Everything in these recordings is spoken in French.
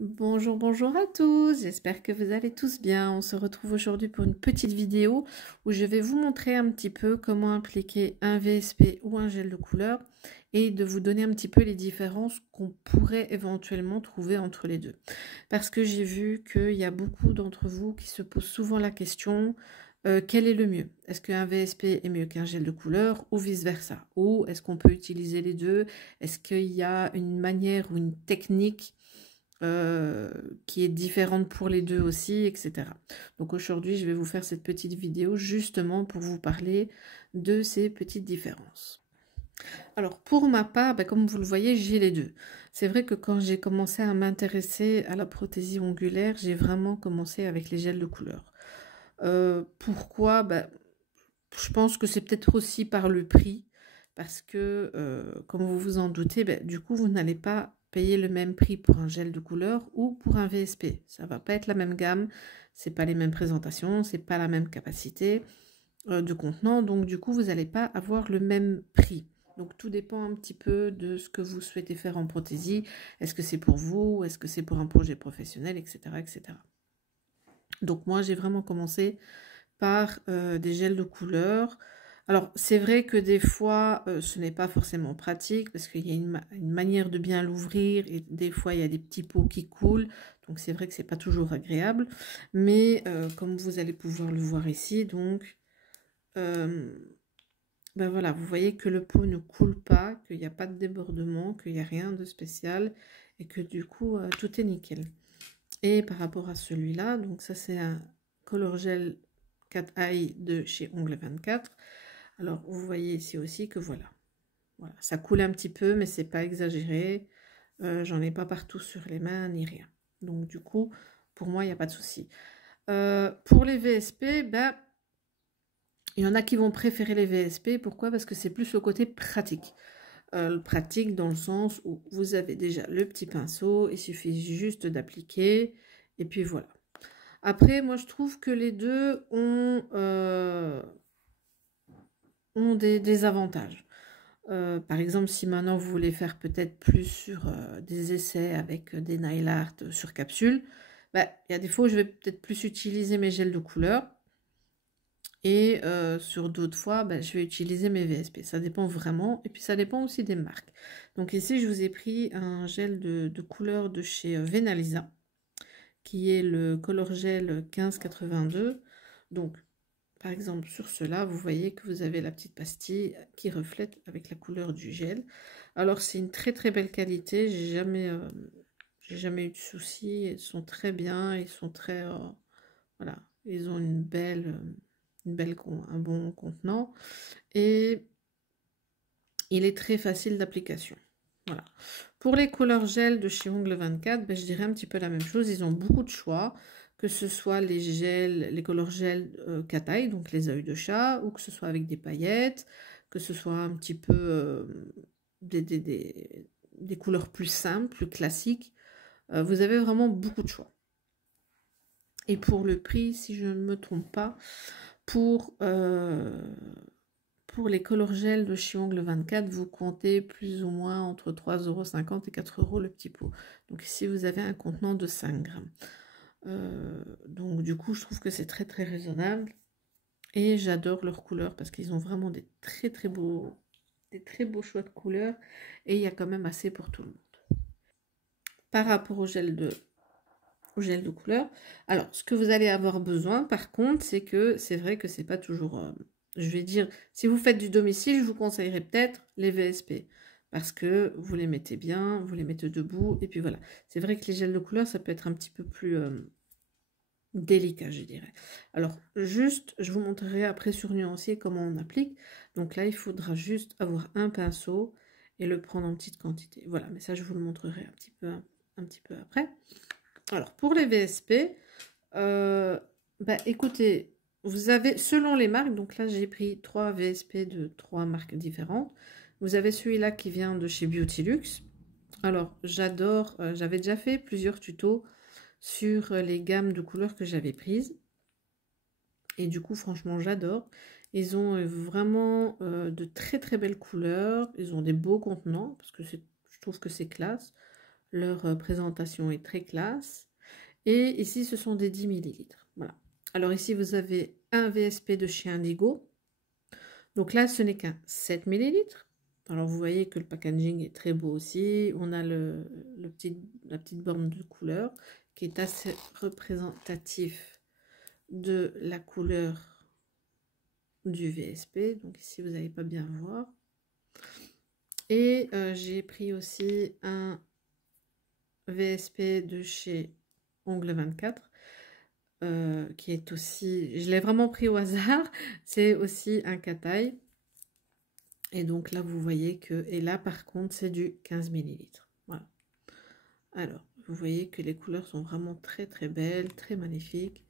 Bonjour, bonjour à tous, j'espère que vous allez tous bien. On se retrouve aujourd'hui pour une petite vidéo où je vais vous montrer un petit peu comment appliquer un VSP ou un gel de couleur et de vous donner un petit peu les différences qu'on pourrait éventuellement trouver entre les deux. Parce que j'ai vu qu'il y a beaucoup d'entre vous qui se posent souvent la question, quel est le mieux? Est-ce qu'un VSP est mieux qu'un gel de couleur ou vice-versa? Ou est-ce qu'on peut utiliser les deux? Est-ce qu'il y a une manière ou une technique qui est différente pour les deux aussi, etc. Donc aujourd'hui, je vais vous faire cette petite vidéo justement pour vous parler de ces petites différences. Alors pour ma part, comme vous le voyez, j'ai les deux. C'est vrai que quand j'ai commencé à m'intéresser à la prothésie ongulaire, j'ai vraiment commencé avec les gels de couleur. Pourquoi? Je pense que c'est peut-être aussi par le prix, parce que, comme vous vous en doutez, du coup, vous n'allez pas payer le même prix pour un gel de couleur ou pour un VSP. Ça va pas être la même gamme, c'est pas les mêmes présentations, c'est pas la même capacité de contenant, donc du coup, vous n'allez pas avoir le même prix. Donc tout dépend un petit peu de ce que vous souhaitez faire en prothésie. Est-ce que c'est pour vous? Est-ce que c'est pour un projet professionnel, etc., etc. Donc moi, j'ai vraiment commencé par des gels de couleur. Alors, c'est vrai que des fois, ce n'est pas forcément pratique parce qu'il y a une manière de bien l'ouvrir et des fois, il y a des petits pots qui coulent. Donc, c'est vrai que c'est pas toujours agréable. Mais comme vous allez pouvoir le voir ici, donc, voilà, vous voyez que le pot ne coule pas, qu'il n'y a pas de débordement, qu'il n'y a rien de spécial et que du coup, tout est nickel. Et par rapport à celui-là, donc ça, c'est un Color Gel Cat Eye de chez Ongle 24. Alors, vous voyez ici aussi que voilà, ça coule un petit peu, mais c'est pas exagéré. J'en ai pas partout sur les mains, ni rien. Donc, du coup, pour moi, il n'y a pas de souci. Pour les VSP, il y en a qui vont préférer les VSP. Pourquoi? Parce que c'est plus le côté pratique. Pratique dans le sens où vous avez déjà le petit pinceau, il suffit juste d'appliquer, et puis voilà. Après, moi, je trouve que les deux ont des avantages. Par exemple, si maintenant vous voulez faire peut-être plus sur des essais avec des nail art sur capsule, il y a des fois où je vais peut-être plus utiliser mes gels de couleur. Et sur d'autres fois, je vais utiliser mes VSP. Ça dépend vraiment. Et puis ça dépend aussi des marques. Donc ici, je vous ai pris un gel de couleur de chez Venalisa, qui est le Color Gel 1582. Donc, par exemple, sur cela, vous voyez que vous avez la petite pastille qui reflète avec la couleur du gel. Alors, c'est une très très belle qualité. J'ai jamais eu de soucis. Ils sont très bien. Ils sont très... voilà. Ils ont un bon contenant. Et il est très facile d'application. Voilà. Pour les couleurs gel de chez Ongle 24, je dirais un petit peu la même chose. Ils ont beaucoup de choix, que ce soit les gels, les couleurs gel cat eye, donc les yeux de chat, ou que ce soit avec des paillettes, que ce soit un petit peu des couleurs plus simples, plus classiques. Vous avez vraiment beaucoup de choix. Et pour le prix, si je ne me trompe pas, pour les color gel de chez Ongle 24, vous comptez plus ou moins entre 3,50 € et 4 € le petit pot. Donc ici, vous avez un contenant de 5 grammes. Donc du coup, je trouve que c'est très très raisonnable. Et j'adore leurs couleurs parce qu'ils ont vraiment des très beaux choix de couleurs. Et il y a quand même assez pour tout le monde. Par rapport au gel de couleur. Alors, ce que vous allez avoir besoin, par contre, c'est vrai que c'est pas toujours... je vais dire, si vous faites du domicile, je vous conseillerais peut-être les VSP. Parce que vous les mettez bien, vous les mettez debout, et puis voilà. C'est vrai que les gels de couleur, ça peut être un petit peu plus délicat, je dirais. Alors, juste, je vous montrerai après sur nuancier comment on applique. Donc là, il faudra juste avoir un pinceau et le prendre en petite quantité. Voilà, mais ça, je vous le montrerai un petit peu après. Alors, pour les VSP, écoutez, vous avez, selon les marques, donc là, j'ai pris 3 VSP de 3 marques différentes. Vous avez celui-là qui vient de chez Beautylux. Alors, j'adore, j'avais déjà fait plusieurs tutos sur les gammes de couleurs que j'avais prises. Et du coup, franchement, j'adore. Ils ont vraiment de très belles couleurs. Ils ont des beaux contenants, parce que je trouve que c'est classe. Leur présentation est très classe. Et ici, ce sont des 10 millilitres. Voilà. Alors ici, vous avez un VSP de chez Indigo. Donc là, ce n'est qu'un 7 millilitres. Alors vous voyez que le packaging est très beau aussi. On a la petite borne de couleur qui est assez représentatif de la couleur du VSP. Donc ici, vous n'allez pas bien voir. Et j'ai pris aussi un VSP de chez Ongle 24. Qui est aussi, je l'ai vraiment pris au hasard, c'est aussi un Kataï. Et donc là, vous voyez que, et là par contre, c'est du 15 millilitres. Voilà. Alors, vous voyez que les couleurs sont vraiment très très belles, très magnifiques.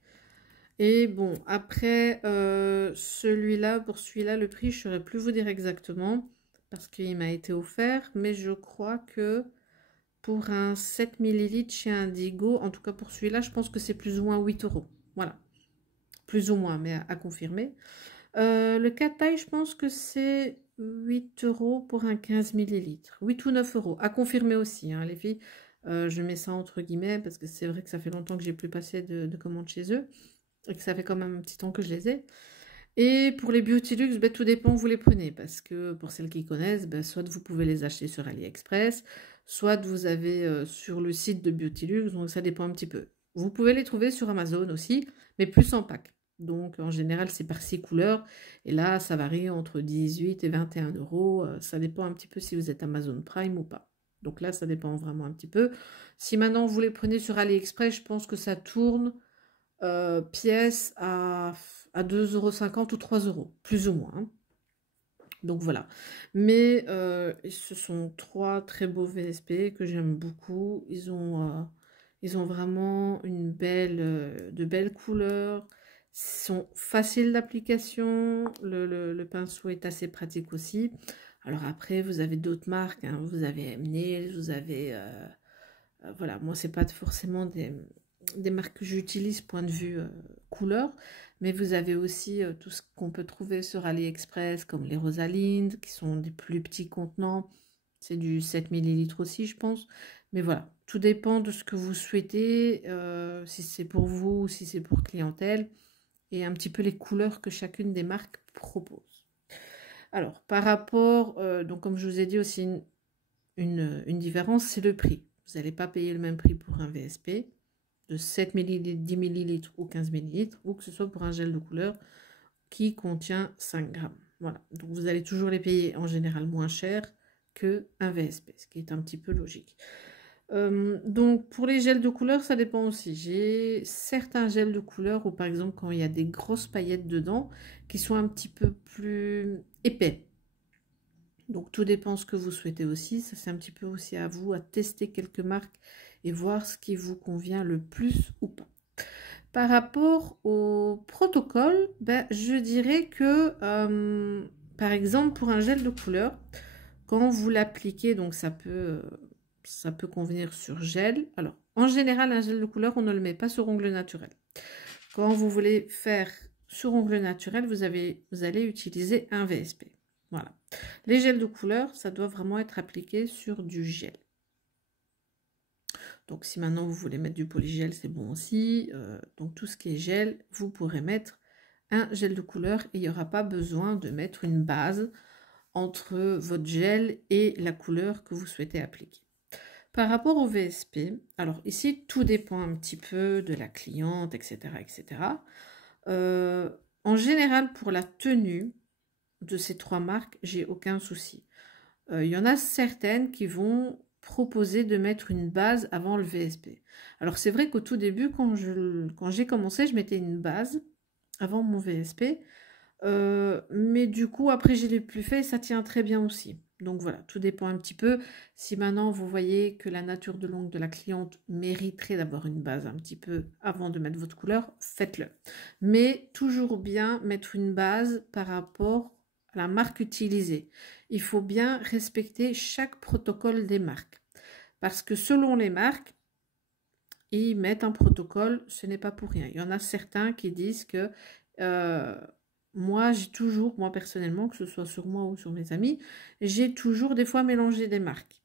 Et bon, après, celui-là, pour celui-là, le prix, je ne saurais plus vous dire exactement, parce qu'il m'a été offert, mais je crois que pour un 7 millilitres chez Indigo, en tout cas pour celui-là, je pense que c'est plus ou moins 8 €. Voilà. Plus ou moins, mais à confirmer. Le Kataï, je pense que c'est 8 € pour un 15 millilitres. 8 ou 9 €. À confirmer aussi, hein, les filles. Je mets ça entre guillemets parce que c'est vrai que ça fait longtemps que j'ai plus passé de commandes chez eux. Et que ça fait quand même un petit temps que je les ai. Et pour les Beauty-Luxe, ben, tout dépend où vous les prenez. Parce que pour celles qui connaissent, ben, soit vous pouvez les acheter sur AliExpress, soit vous avez sur le site de Beauty-Luxe. Donc ça dépend un petit peu. Vous pouvez les trouver sur Amazon aussi, mais plus en pack. Donc en général, c'est par 6 couleurs. Et là, ça varie entre 18 et 21 €. Ça dépend un petit peu si vous êtes Amazon Prime ou pas. Donc là, ça dépend vraiment un petit peu. Si maintenant vous les prenez sur AliExpress, je pense que ça tourne pièce à 2,50 € ou 3 €, plus ou moins. Hein. Donc voilà. Mais ce sont 3 très beaux VSP que j'aime beaucoup. Ils ont vraiment de belles couleurs. Ils sont faciles d'application. Le pinceau est assez pratique aussi. Alors après, vous avez d'autres marques. Hein. Vous avez Mnail, vous avez... voilà, moi, c'est pas forcément des marques que j'utilise point de vue couleur, mais vous avez aussi tout ce qu'on peut trouver sur AliExpress, comme les Rosalind, qui sont des plus petits contenants. C'est du 7 millilitres aussi, je pense. Mais voilà, tout dépend de ce que vous souhaitez, si c'est pour vous ou si c'est pour clientèle, et un petit peu les couleurs que chacune des marques propose. Alors, par rapport, donc comme je vous ai dit aussi, une différence, c'est le prix. Vous n'allez pas payer le même prix pour un VSP de 7 ml, 10 ml ou 15 ml, ou que ce soit pour un gel de couleur qui contient 5 grammes. Voilà, donc vous allez toujours les payer en général moins cher qu'un VSP, ce qui est un petit peu logique. Donc pour les gels de couleur, ça dépend aussi. J'ai certains gels de couleur où par exemple quand il y a des grosses paillettes dedans qui sont un petit peu plus épais. Donc tout dépend ce que vous souhaitez aussi. Ça c'est un petit peu aussi à vous à tester quelques marques et voir ce qui vous convient le plus ou pas. Par rapport au protocole, ben, je dirais que par exemple pour un gel de couleur, quand vous l'appliquez, donc ça peut convenir sur gel. Alors en général un gel de couleur on ne le met pas sur ongle naturel. Quand vous voulez faire sur ongle naturel, vous allez utiliser un VSP. Voilà. Les gels de couleur, ça doit vraiment être appliqué sur du gel. Donc si maintenant vous voulez mettre du polygel, c'est bon aussi. Donc tout ce qui est gel, vous pourrez mettre un gel de couleur et il n'y aura pas besoin de mettre une base entre votre gel et la couleur que vous souhaitez appliquer. Par rapport au VSP, alors ici tout dépend un petit peu de la cliente, etc. etc. En général, pour la tenue de ces 3 marques, j'ai aucun souci. Il y en a certaines qui vont proposer de mettre une base avant le VSP. Alors c'est vrai qu'au tout début, quand j'ai commencé, je mettais une base avant mon VSP. Mais du coup, après, je ne l'ai plus fait et ça tient très bien aussi. Donc voilà, tout dépend un petit peu. Si maintenant vous voyez que la nature de l'ongle de la cliente mériterait d'avoir une base un petit peu avant de mettre votre couleur, faites-le. Mais toujours bien mettre une base par rapport à la marque utilisée. Il faut bien respecter chaque protocole des marques. Parce que selon les marques, ils mettent un protocole, ce n'est pas pour rien. Il y en a certains qui disent que... moi, j'ai toujours, moi personnellement, que ce soit sur moi ou sur mes amis, j'ai toujours des fois mélangé des marques.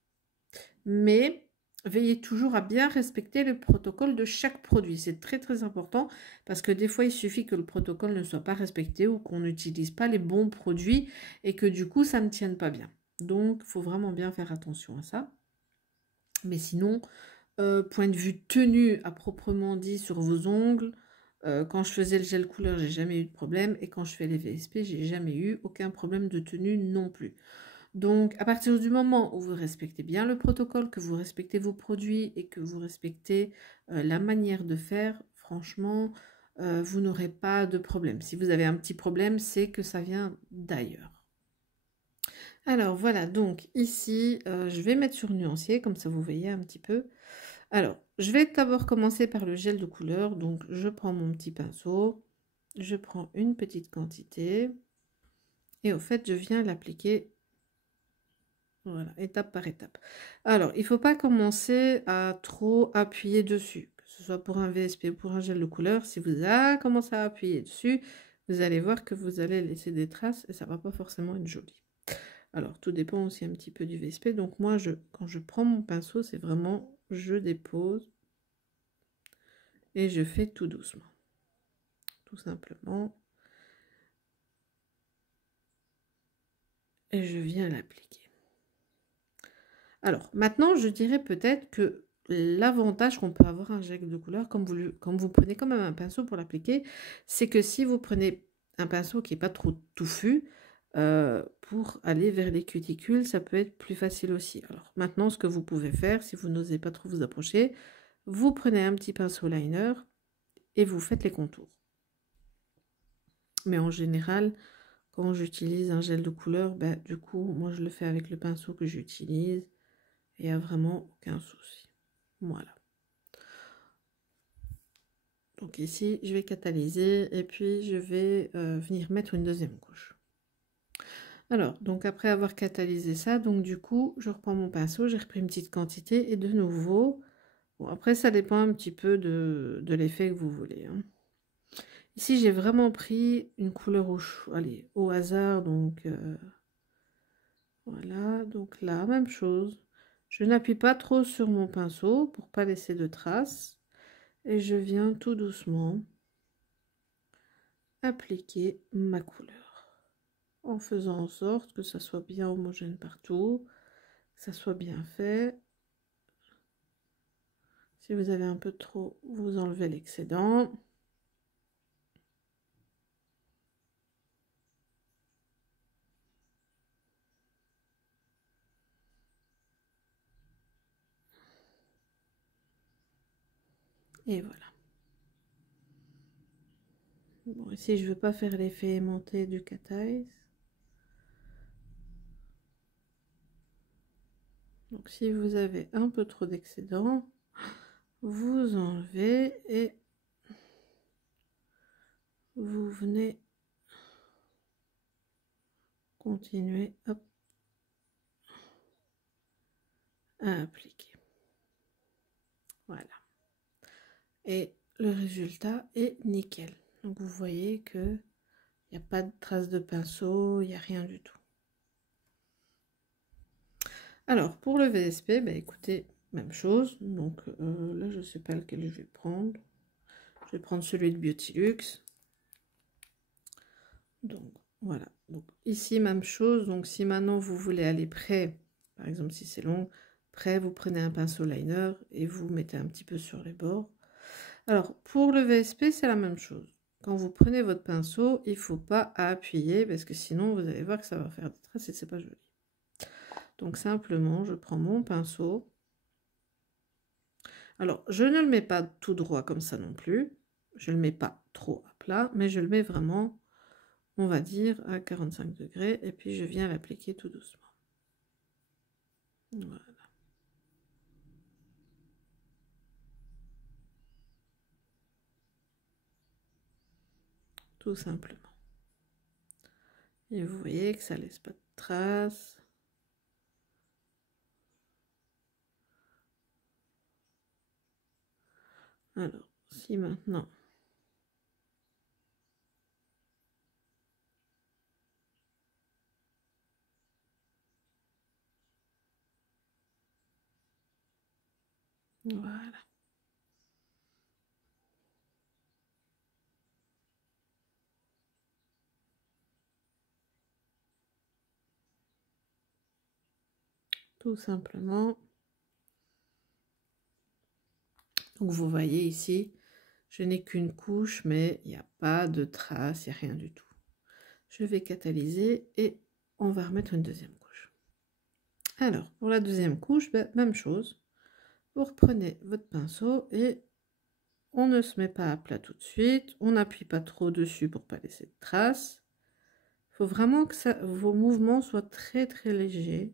Mais veillez toujours à bien respecter le protocole de chaque produit. C'est très très important parce que des fois, il suffit que le protocole ne soit pas respecté ou qu'on n'utilise pas les bons produits et que du coup, ça ne tienne pas bien. Donc, il faut vraiment bien faire attention à ça. Mais sinon, point de vue tenue à proprement dit sur vos ongles, quand je faisais le gel couleur, j'ai jamais eu de problème. Et quand je fais les VSP, j'ai jamais eu aucun problème de tenue non plus. Donc, à partir du moment où vous respectez bien le protocole, que vous respectez vos produits et que vous respectez la manière de faire, franchement, vous n'aurez pas de problème. Si vous avez un petit problème, c'est que ça vient d'ailleurs. Alors, voilà, donc ici, je vais mettre sur nuancier, comme ça vous voyez un petit peu. Alors, je vais d'abord commencer par le gel de couleur. Donc, je prends mon petit pinceau, je prends une petite quantité et au fait, je viens l'appliquer. Voilà, étape par étape. Alors, il ne faut pas commencer à trop appuyer dessus, que ce soit pour un VSP ou pour un gel de couleur. Si vous commencé à appuyer dessus, vous allez voir que vous allez laisser des traces et ça ne va pas forcément être joli. Alors, tout dépend aussi un petit peu du VSP. Donc, moi, quand je prends mon pinceau, c'est vraiment, je dépose et je fais tout doucement. Tout simplement. Et je viens l'appliquer. Alors, maintenant, je dirais peut-être que l'avantage qu'on peut avoir un gel de couleur, comme vous prenez quand même un pinceau pour l'appliquer, c'est que si vous prenez un pinceau qui n'est pas trop touffu, pour aller vers les cuticules, ça peut être plus facile aussi. Alors, maintenant, ce que vous pouvez faire, si vous n'osez pas trop vous approcher, vous prenez un petit pinceau liner et vous faites les contours. Mais en général, quand j'utilise un gel de couleur, ben, du coup, moi, je le fais avec le pinceau que j'utilise. Il n'y a vraiment aucun souci. Voilà. Donc ici, je vais catalyser et puis je vais venir mettre une deuxième couche. Alors, donc après avoir catalysé ça, donc du coup, je reprends mon pinceau, j'ai repris une petite quantité et de nouveau, bon, après ça dépend un petit peu de l'effet que vous voulez. Hein. Ici, j'ai vraiment pris une couleur au hasard, donc voilà, donc là, même chose. Je n'appuie pas trop sur mon pinceau pour pas laisser de traces. Et je viens tout doucement appliquer ma couleur en faisant en sorte que ça soit bien homogène partout, que ça soit bien fait. Si vous avez un peu trop, vous enlevez l'excédent. Et voilà. Bon, ici, je ne veux pas faire l'effet aimanté du cat eyes. Donc, si vous avez un peu trop d'excédent, vous enlevez et vous venez continuer hop, à appliquer. Voilà. Et le résultat est nickel. Donc, vous voyez que il n'y a pas de traces de pinceau, il n'y a rien du tout. Alors, pour le VSP, bah, écoutez, même chose. Donc là, je ne sais pas lequel je vais prendre. Je vais prendre celui de Beautilux. Donc, voilà. Donc, ici, même chose. Donc, si maintenant, vous voulez aller près, par exemple, si c'est long, près, vous prenez un pinceau liner et vous mettez un petit peu sur les bords. Alors, pour le VSP, c'est la même chose. Quand vous prenez votre pinceau, il ne faut pas appuyer parce que sinon, vous allez voir que ça va faire des traces et c'est pas joli. Donc, simplement, je prends mon pinceau. Alors, je ne le mets pas tout droit comme ça non plus. Je ne le mets pas trop à plat, mais je le mets vraiment, on va dire, à 45 degrés. Et puis, je viens l'appliquer tout doucement. Voilà. Tout simplement. Et vous voyez que ça ne laisse pas de traces. Alors, si maintenant... Voilà. Tout simplement. Donc vous voyez ici, je n'ai qu'une couche, mais il n'y a pas de traces, il n'y a rien du tout. Je vais catalyser et on va remettre une deuxième couche. Alors, pour la deuxième couche, ben, même chose. Vous reprenez votre pinceau et on ne se met pas à plat tout de suite. On n'appuie pas trop dessus pour ne pas laisser de traces. Il faut vraiment que vos mouvements soient très très légers.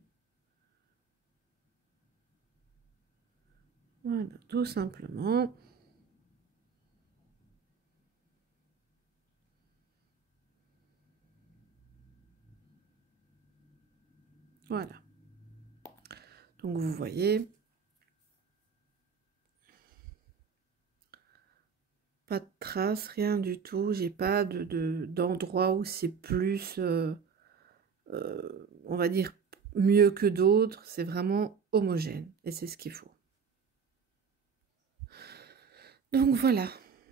Voilà, tout simplement. Voilà. Donc vous voyez, pas de traces, rien du tout. J'ai pas d'endroit où c'est plus, on va dire, mieux que d'autres. C'est vraiment homogène et c'est ce qu'il faut. Donc voilà,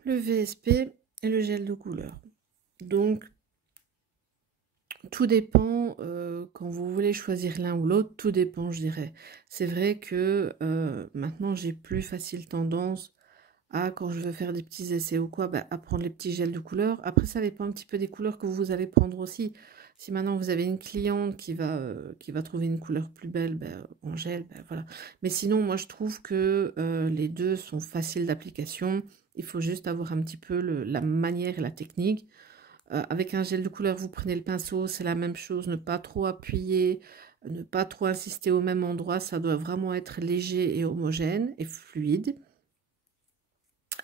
le VSP et le gel de couleur. Donc tout dépend, quand vous voulez choisir l'un ou l'autre, tout dépend, je dirais. C'est vrai que maintenant j'ai plus facile tendance à, quand je veux faire des petits essais ou quoi, bah, à prendre les petits gels de couleur. Après ça dépend un petit peu des couleurs que vous allez prendre aussi. Si maintenant vous avez une cliente qui va trouver une couleur plus belle, bah, en gel, bah, voilà. Mais sinon moi je trouve que les deux sont faciles d'application. Il faut juste avoir un petit peu la manière et la technique. Avec un gel de couleur, vous prenez le pinceau, c'est la même chose, ne pas trop appuyer, ne pas trop insister au même endroit, ça doit vraiment être léger et homogène et fluide.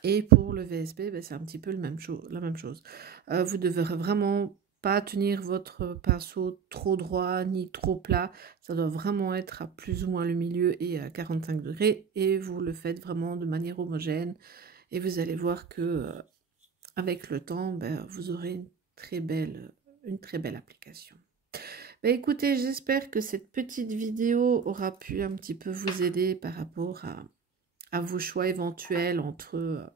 Et pour le VSP, ben, c'est un petit peu la même chose. Vous ne devrez vraiment pas tenir votre pinceau trop droit ni trop plat, ça doit vraiment être à plus ou moins le milieu et à 45 degrés, et vous le faites vraiment de manière homogène, et vous allez voir que avec le temps, ben, vous aurez une très belle application. Ben, écoutez, j'espère que cette petite vidéo aura pu un petit peu vous aider par rapport à vos choix éventuels entre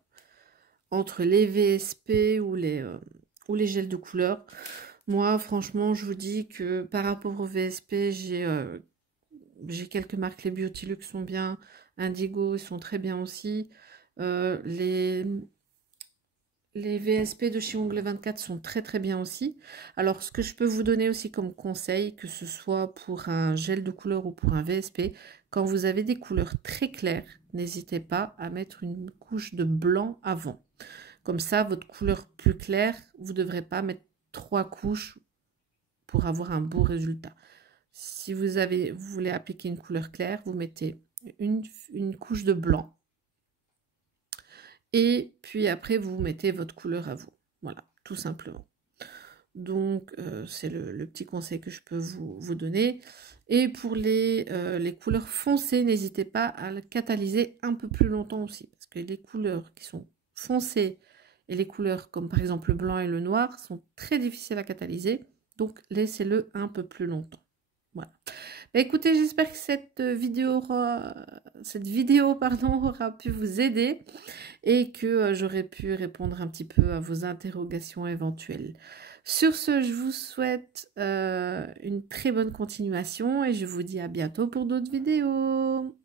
les VSP ou les gels de couleur. Moi, franchement, je vous dis que par rapport au VSP, j'ai quelques marques. Les Beautylux sont bien, Indigo, ils sont très bien aussi. Les VSP de chez Ongle 24 sont très très bien aussi. Alors ce que je peux vous donner aussi comme conseil, que ce soit pour un gel de couleur ou pour un VSP, quand vous avez des couleurs très claires, n'hésitez pas à mettre une couche de blanc avant. Comme ça, votre couleur plus claire, vous ne devrez pas mettre 3 couches pour avoir un beau résultat. Si vous voulez appliquer une couleur claire, vous mettez une couche de blanc. Et puis après, vous mettez votre couleur à vous. Voilà, tout simplement. Donc, c'est le petit conseil que je peux vous donner. Et pour les couleurs foncées, n'hésitez pas à le catalyser un peu plus longtemps aussi. Parce que les couleurs qui sont foncées et les couleurs comme par exemple le blanc et le noir sont très difficiles à catalyser. Donc, laissez-le un peu plus longtemps. Voilà. Bah, écoutez, j'espère que cette vidéo aura pu vous aider et que j'aurai pu répondre un petit peu à vos interrogations éventuelles. Sur ce, je vous souhaite une très bonne continuation et je vous dis à bientôt pour d'autres vidéos.